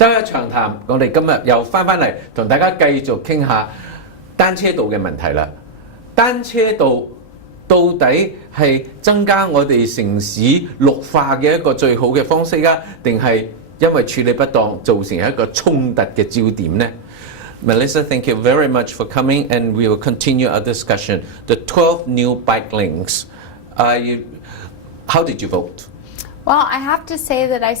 周一長談，我哋今日又翻嚟同大家繼續傾下單車道嘅問題啦。單車道到底係增加我哋城市綠化嘅一個最好嘅方式啊，定係因為處理不當造成一個衝突嘅焦點呢？ Melissa, thank you very much for coming, and we will continue our discussion. The 12 new bike lanes. How did you vote? Well, I have to say that I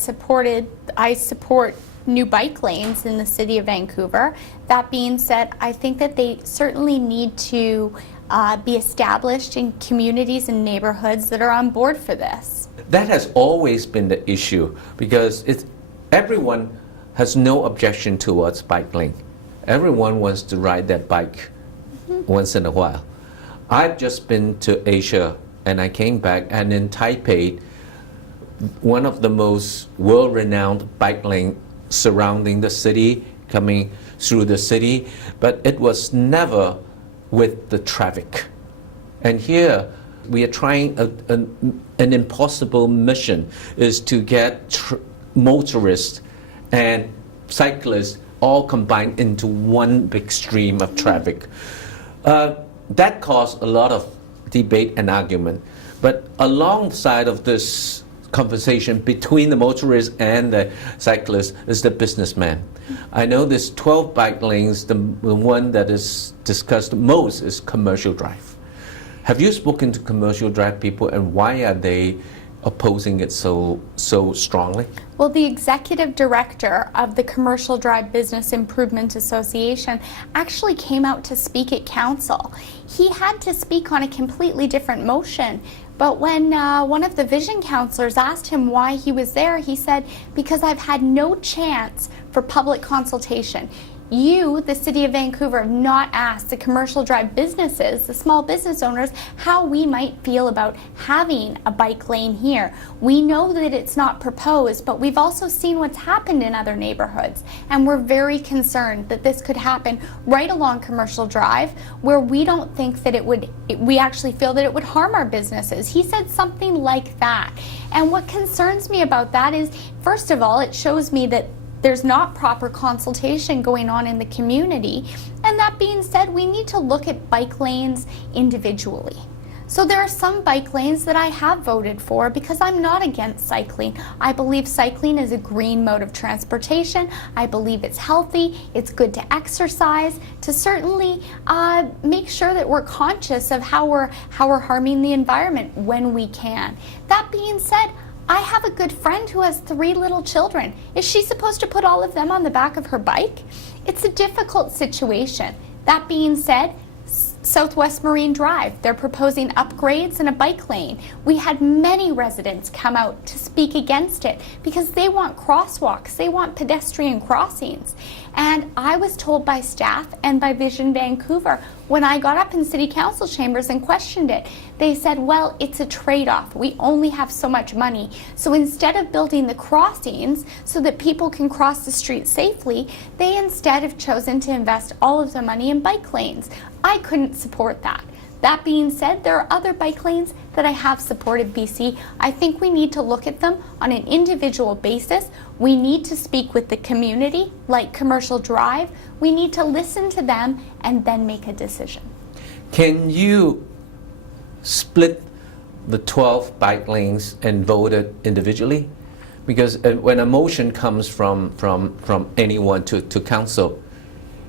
support new bike lanes in the city of Vancouver. That being said, I think that they certainly need to be established in communities and neighborhoods that are on board for this. That has always been the issue because everyone has no objection towards bike lane. Everyone wants to ride that bike once in a while. I've just been to Asia and I came back, and in Taipei, one of the most world-renowned bike lanes surrounding the city, coming through the city, but it was never with the traffic. And here we are trying an impossible mission, is to get motorists and cyclists all combined into one big stream of traffic. That caused a lot of debate and argument. But alongside of this conversation between the motorists and the cyclists is the businessman. I know there's 12 bike lanes. The one that is discussed most is Commercial Drive. Have you spoken to Commercial Drive people, and why are they opposing it so strongly? Well, the executive director of the Commercial Drive Business Improvement Association actually came out to speak at council. He had to speak on a completely different motion. But when one of the vision counselors asked him why he was there, he said, because I've had no chance for public consultation. You, the City of Vancouver, have not asked the Commercial Drive businesses, the small business owners, how we might feel about having a bike lane here. We know that it's not proposed, but we've also seen what's happened in other neighborhoods, and we're very concerned that this could happen right along Commercial Drive, where we don't think that we actually feel that it would harm our businesses. He said something like that. And what concerns me about that is, first of all, it shows me that there's not proper consultation going on in the community. And that being said, we need to look at bike lanes individually. So there are some bike lanes that I have voted for because I'm not against cycling. I believe cycling is a green mode of transportation. I believe it's healthy, it's good to exercise, to certainly make sure that we're conscious of how we're harming the environment when we can. That being said, I have a good friend who has 3 little children. Is she supposed to put all of them on the back of her bike? It's a difficult situation. That being said, Southwest Marine Drive, they're proposing upgrades and a bike lane. We had many residents come out to speak against it because they want crosswalks, they want pedestrian crossings. And I was told by staff and by Vision Vancouver, when I got up in City Council chambers and questioned it, they said, well, it's a trade-off. We only have so much money. So instead of building the crossings so that people can cross the street safely, they instead have chosen to invest all of the money in bike lanes. I couldn't support that. That being said, there are other bike lanes that I have supported, BC. I think we need to look at them on an individual basis. We need to speak with the community, like Commercial Drive. We need to listen to them and then make a decision. Can you split the 12 bike lanes and vote it individually? Because when a motion comes from anyone to council,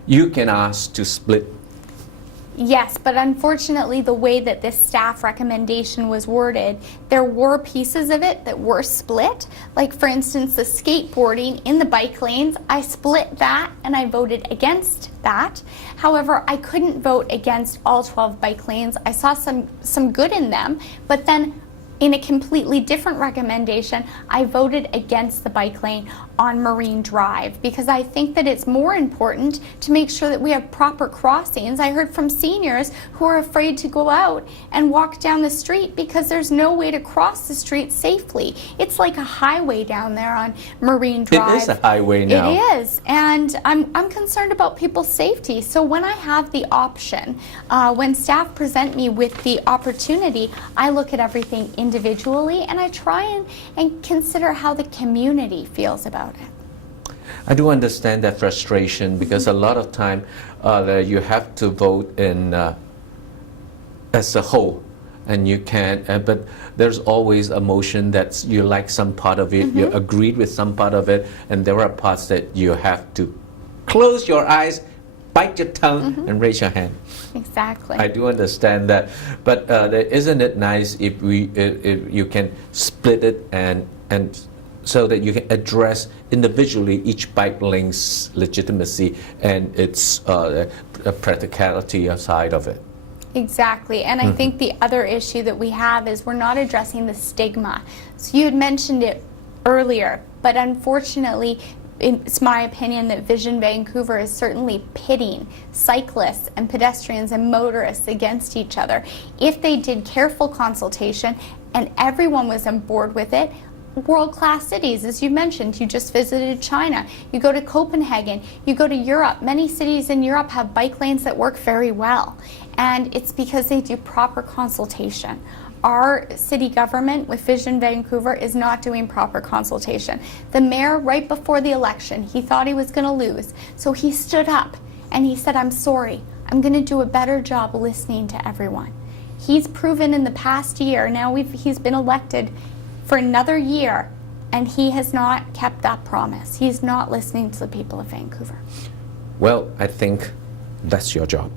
you can ask to split. Yes, but unfortunately the way that this staff recommendation was worded, there were pieces of it that were split. Like for instance, the skateboarding in the bike lanes, I split that and I voted against that. However, I couldn't vote against all 12 bike lanes. I saw some good in them, but then in a completely different recommendation, I voted against the bike lane on Marine Drive because I think that it's more important to make sure that we have proper crossings. I heard from seniors who are afraid to go out and walk down the street because there's no way to cross the street safely. It's like a highway down there on Marine Drive. It is a highway now. It is, and I'm concerned about people's safety. So when I have the option, when staff present me with the opportunity, I look at everything individually and I try and consider how the community feels about it. I do understand that frustration because a lot of time that you have to vote in as a whole, and you can't. But there's always a motion that you like some part of it, you agreed with some part of it, and there are parts that you have to close your eyes, bite your tongue, and raise your hand. Exactly. I do understand that, but isn't it nice if you can split it and so that you can address individually each bike link's legitimacy and its practicality side of it? Exactly, and I think the other issue that we have is we're not addressing the stigma. So you had mentioned it earlier, but unfortunately, it's my opinion that Vision Vancouver is certainly pitting cyclists and pedestrians and motorists against each other. If they did careful consultation and everyone was on board with it, world-class cities, as you mentioned, you just visited China, you go to Copenhagen, you go to Europe, many cities in Europe have bike lanes that work very well, and it's because they do proper consultation. Our city government with Vision Vancouver is not doing proper consultation. The mayor, right before the election, he thought he was going to lose, so he stood up and he said, I'm sorry, I'm going to do a better job listening to everyone. He's proven in the past year, now he's been elected for another year, and he has not kept that promise. He's not listening to the people of Vancouver. Well, I think that's your job.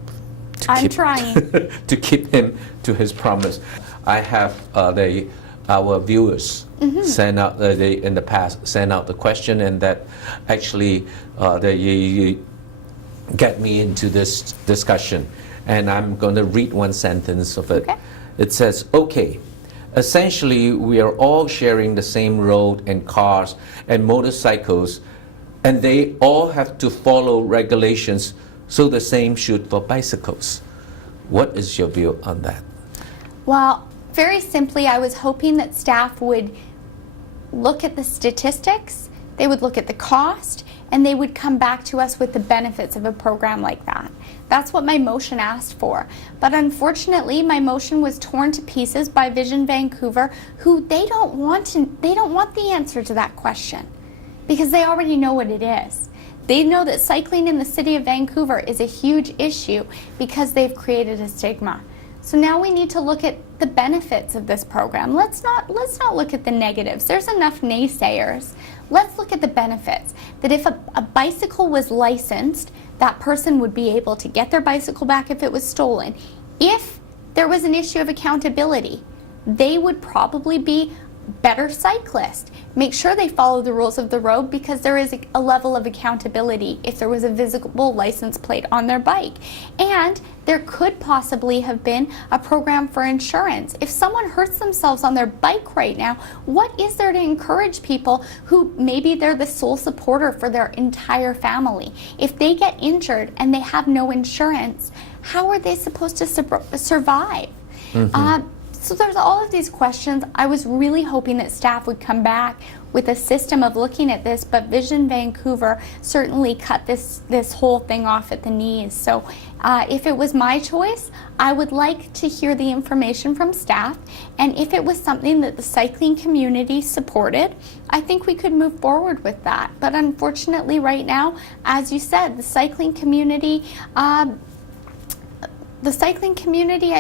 I'm trying. To keep him to his promise. I have our viewers send out in the past send out the question, and that actually they get me into this discussion. And I'm going to read one sentence of it. Okay. It says, okay, essentially we are all sharing the same road and cars and motorcycles, and they all have to follow regulations, so the same should for bicycles. What is your view on that? Well, very simply, I was hoping that staff would look at the statistics, they would look at the cost, and they would come back to us with the benefits of a program like that. That's what my motion asked for. But unfortunately, my motion was torn to pieces by Vision Vancouver, who they don't want the answer to that question, because they already know what it is. They know that cycling in the city of Vancouver is a huge issue because they've created a stigma. So now we need to look at the benefits of this program. Let's not look at the negatives. There's enough naysayers. Let's look at the benefits. That if a bicycle was licensed, that person would be able to get their bicycle back if it was stolen. If there was an issue of accountability, they would probably be better cyclists. Make sure they follow the rules of the road, because there is a level of accountability if there was a visible license plate on their bike. And there could possibly have been a program for insurance. If someone hurts themselves on their bike right now, what is there to encourage people who maybe they're the sole supporter for their entire family? If they get injured and they have no insurance, how are they supposed to survive? So there's all of these questions. I was really hoping that staff would come back with a system of looking at this, but Vision Vancouver certainly cut this whole thing off at the knees. So if it was my choice, I would like to hear the information from staff, and if it was something that the cycling community supported, I think we could move forward with that. But unfortunately right now, as you said, the cycling community I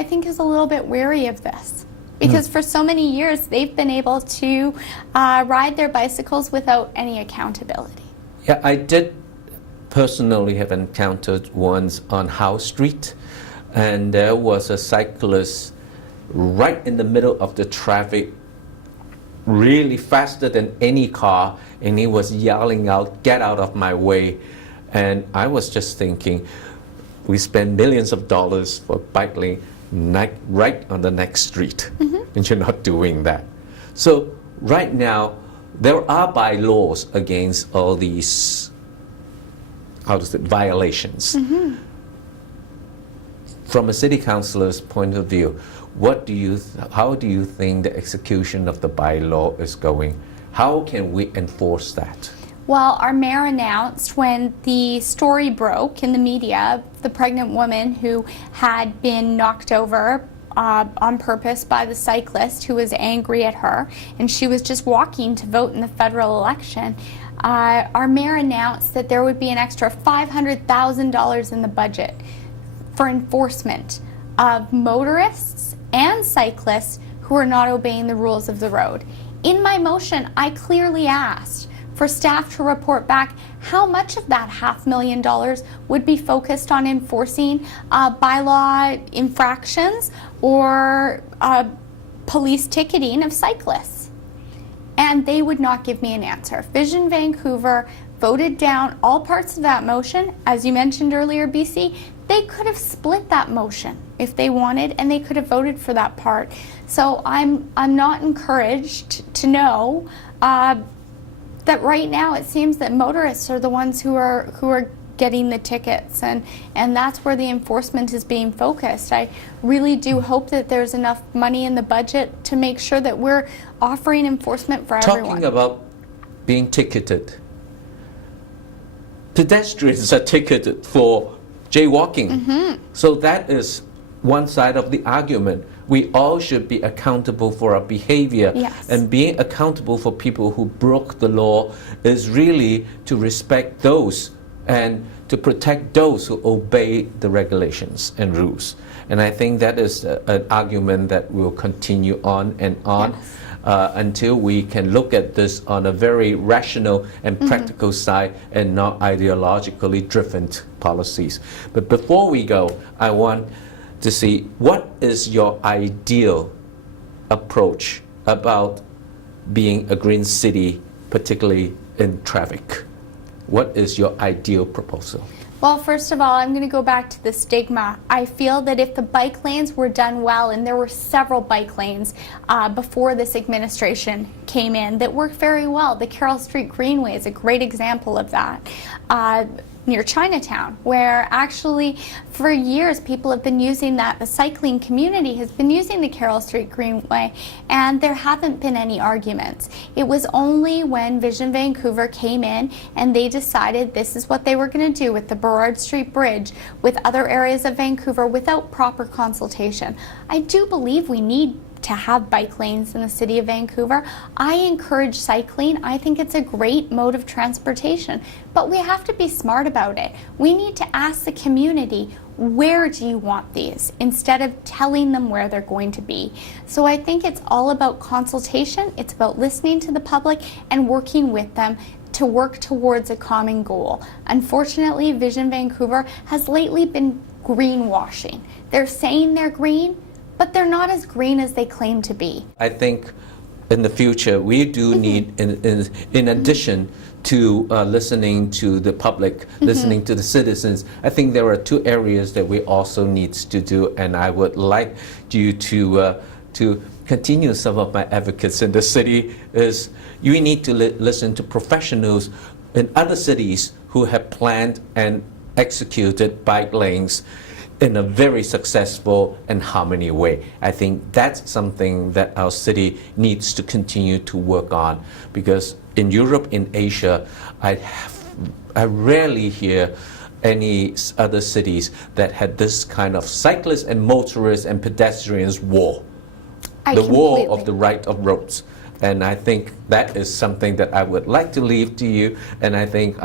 think is a little bit wary of this, because for so many years they've been able to ride their bicycles without any accountability. Yeah, I did personally have encountered once on Howe Street, and there was a cyclist right in the middle of the traffic, really faster than any car, and he was yelling out, "Get out of my way." And I was just thinking, we spend millions of dollars for bike lane right on the next street, and you're not doing that. So right now, there are bylaws against all these, violations. From a city councillor's point of view, how do you think the execution of the bylaw is going? How can we enforce that? Well, our mayor announced when the story broke in the media, the pregnant woman who had been knocked over on purpose by the cyclist who was angry at her, and she was just walking to vote in the federal election. Our mayor announced that there would be an extra $500,000 in the budget for enforcement of motorists and cyclists who are not obeying the rules of the road. In my motion, I clearly asked for staff to report back how much of that $500,000 would be focused on enforcing bylaw infractions or police ticketing of cyclists. And they would not give me an answer. Vision Vancouver voted down all parts of that motion. As you mentioned earlier, BC, they could have split that motion if they wanted, and they could have voted for that part. So I'm not encouraged to know that right now it seems that motorists are the ones who are getting the tickets, and that's where the enforcement is being focused. I really do hope that there's enough money in the budget to make sure that we're offering enforcement for everyone. Talking about being ticketed, pedestrians are ticketed for jaywalking. So that is one side of the argument. We all should be accountable for our behavior. Yes. And being accountable for people who broke the law is really to respect those and to protect those who obey the regulations and rules. And I think that is an argument that will continue on and on. Yes. Until we can look at this on a very rational and practical side and not ideologically driven policies. But before we go, I want to see what is your ideal approach about being a green city, particularly in traffic. What is your ideal proposal? Well, first of all, I'm going to go back to the stigma. I feel that if the bike lanes were done well, and there were several bike lanes before this administration came in that worked very well. The Carroll Street Greenway is a great example of that. Near Chinatown, where actually for years people have been using that. The cycling community has been using the Carroll Street Greenway, and there haven't been any arguments. It was only when Vision Vancouver came in and they decided this is what they were going to do with the Burrard Street Bridge, with other areas of Vancouver, without proper consultation. I do believe we need to have bike lanes in the city of Vancouver. I encourage cycling. I think it's a great mode of transportation, but we have to be smart about it. We need to ask the community, where do you want these, instead of telling them where they're going to be. So I think it's all about consultation. It's about listening to the public and working with them to work towards a common goal. Unfortunately, Vision Vancouver has lately been greenwashing. They're saying they're green, but they're not as green as they claim to be. I think in the future we do need, in addition to listening to the public, listening to the citizens, I think there are two areas that we also need to do, and I would like you to continue some of my advocates in the city. Is you need to listen to professionals in other cities who have planned and executed bike lanes in a very successful and harmony way. I think that's something that our city needs to continue to work on, because in Europe, in Asia, I rarely hear any other cities that had this kind of cyclists and motorists and pedestrians war. The war of the right of roads. And I think that is something that I would like to leave to you. And I think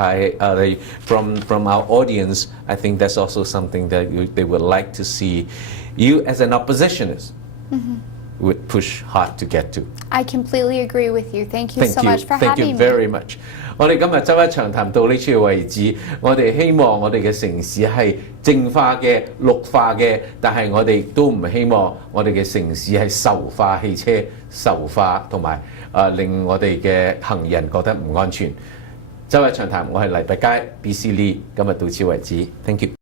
from our audience, I think that's also something that they would like to see you as an oppositionist would push hard to get to. I completely agree with you. Thank you so much for Thank having you me. very much. 我哋今日周一長談到呢處為止，我哋希望我哋嘅城市係淨化嘅、綠化嘅，但係我哋都唔希望我哋嘅城市係仇化汽車、仇化同埋令我哋嘅行人覺得唔安全。周一長談，我係黎拔佳 BC Lee， 今日到此為止。Thank you。